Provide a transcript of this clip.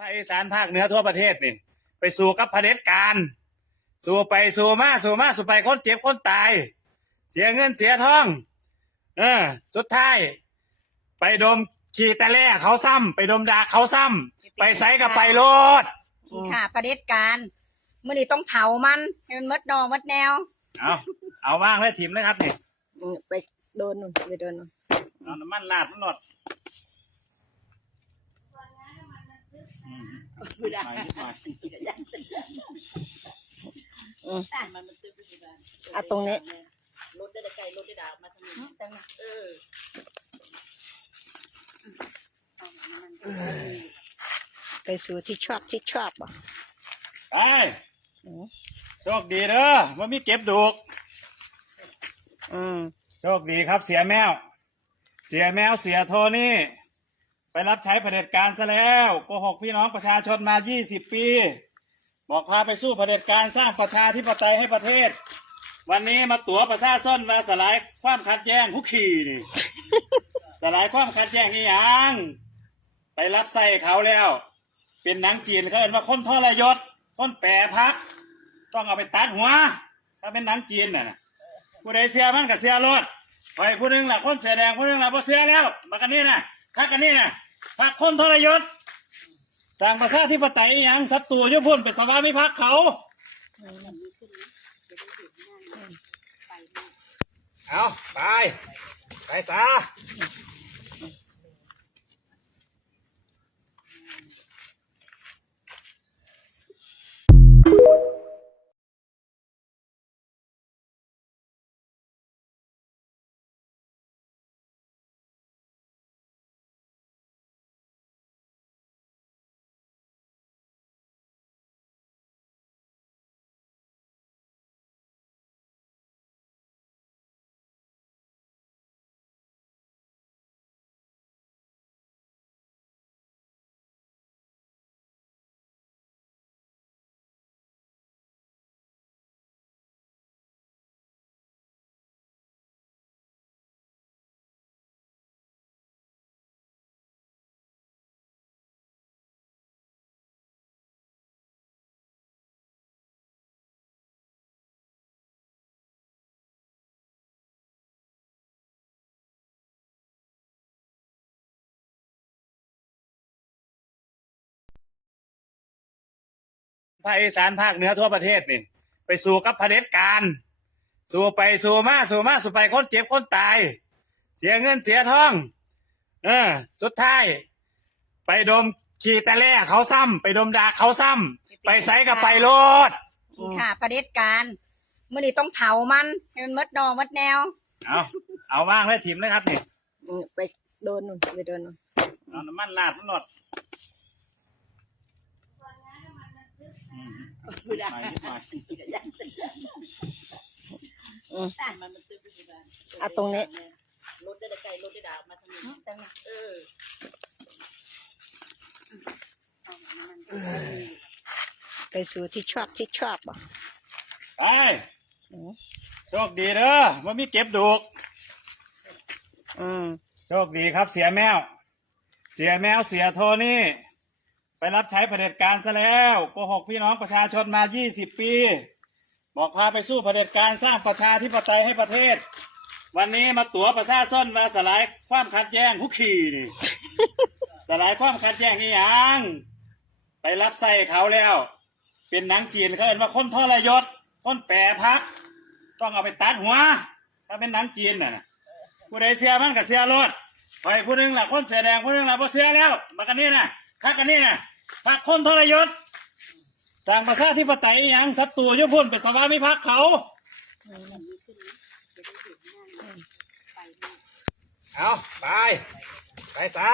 ภาคอีสานภาคเหนือทั่วประเทศนี่ ไปสู่กับเผด็จการ สู่ไปสู่มาสู่มาสู่ไปคนเจ็บคนตาย เสียเงินเสียทองเออสุดท้าย ไปดมขี่ตะแล่เขาซ้ำไปดมดากเขาซ้ำไปใส่กับไปโลดขี้ข่าประเด็จการมื่อนี้ต้องเผามันให้มันมดนอมดแนว เอาเอาว่างเลยทิมเลยครับนี่อืมไปโดนนู่นไปโดนนู่นเอาน้ำมันราดมันหนด มนิดหน่อยนิดหน่อยอืมมันมันตึ๊บอยู่บ้านอะตรงนี้ รถได้ไกลรถได้ดาวมาทางนี้เออไปสู่ที่ชอบที่ชอบอะไปโชคดีเด้อว่ามีเก็บดูกอืมโชคดีครับเสียแมว เสียแมวเสียโทนี่ ไปรับใช้เผด็จการซะแล้วโกหกพี่น้องประชาชนมา 20 ปี บอกพาไปสู้เผด็จการสร้างประชาธิปไตยให้ประเทศ วันนี้มาตั๋วประชาชนมาสลายความขัดแย้งคุกขี่นี่สลายความขัดแย้งนี่ยังไปรับใส่เขาแล้ว เป็นหนังจีนเขาเห็นว่าคนทรยศคนแปรพัก ต้องเอาไปตัดหัว ถ้าเป็นหนังจีนน่ะผู้ใดเสียมันก็เสียรถไปผู้หนึงล่ะคนเสียแดงผู้หนึงล่ะบ่เสียแล้วมากันนี่นะ พักกันนี่นะพักคนทรยศสร้างประชาธิปไตยยังศัตรูอยุพุ่นเป็นสภามิพักเขาเอาไป ไปซะ ภาคอีสานภาคเหนือทั่วประเทศนี่ ไปสู่กับเผด็จการ สู่ไปสู่มาสู่มาสู่ไปคนเจ็บคนตาย เสียเงินเสียทอง เออ สุดท้าย ไปดมขี่ตะแล่เขาซ้ำไปดมดากเขาซ้ำไปใส่กับไปโลดขี้ข่าประเด็จการมื่อนี้ต้องเผามันให้มันมดนอมดแนวเอาเอาว่างเลยทิมเลยครับนี่ อืมไปโดนนู่นไปโดนนู่นเอาน้ำมันราดมันหนด อืมอยู่ได้นิดหน่อยอืมมันมันตึ๊บอยู่บ้านอะตรงนี้รถได้ไกลรถได้ดาวมาทางนี้เออไปสู่ที่ชอบที่ชอบอะไปอืมโชคดีเด้อว่ามีเก็บดูกอืมโชคดีครับเสียแมว เสียแมวเสียโทนี่ ไปรับใช้เผด็จการซะแล้วโกหกพี่น้องประชาชนมา 20 ปี บอกพาไปสู้เผด็จการสร้างประชาธิปไตยให้ประเทศ วันนี้มาตั๋วประชาชนมาสลายความขัดแย้งคุกขี่นี่ สลายความขัดแย้งนี่ยังไปรับใส่เขาแล้ว เป็นหนังจีนเขาเห็นว่าคนทรยศ คนแปรพัก ต้องเอาไปตัดหัว ถ้าเป็นหนังจีนน่ะผู้ใดเสียมันก็เสียรถไปผู้หนึงล่ะคนเสียแดงผู้หนึงล่ะบ่เสียแล้ว มากันนี่นะพักกันนี่นะ พักคนทรยศสร้างประชาธิปไตยอหยังศัตรูอยุพุ่นเป็นสภามิพักษ์เขา เอาไป ไปซะ